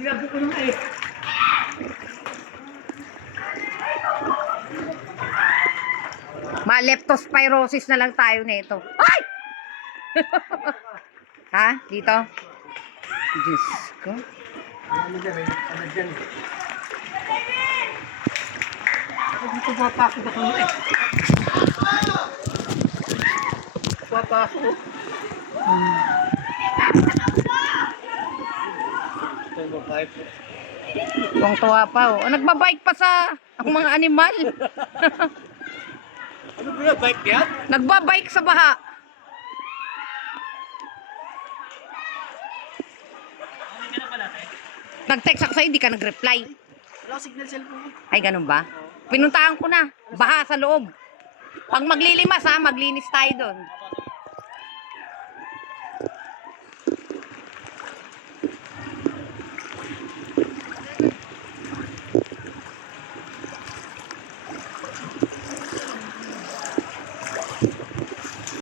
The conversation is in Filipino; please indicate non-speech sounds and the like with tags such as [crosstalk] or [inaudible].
Sinabi ko naman eh. Ma-leptospirosis na lang tayo nito. Ay! [laughs] ha? Dito? Diyos ko. Ano dyan eh? Ano dyan eh? Dito papasok ako eh. Ito yung babae po. Tuwang tuwa pa. Oh. Oh, nagbabike pa sa ang mga animal. [laughs] Ano ba yan? Bike yan? Nagbabike sa baha. Nag-text ako sa'yo, hindi ka nag-reply. Wala signal cellphone. Ay, ganun ba? Pinuntahan ko na. Baha sa loob. Pag maglilimas ha, maglinis tayo doon.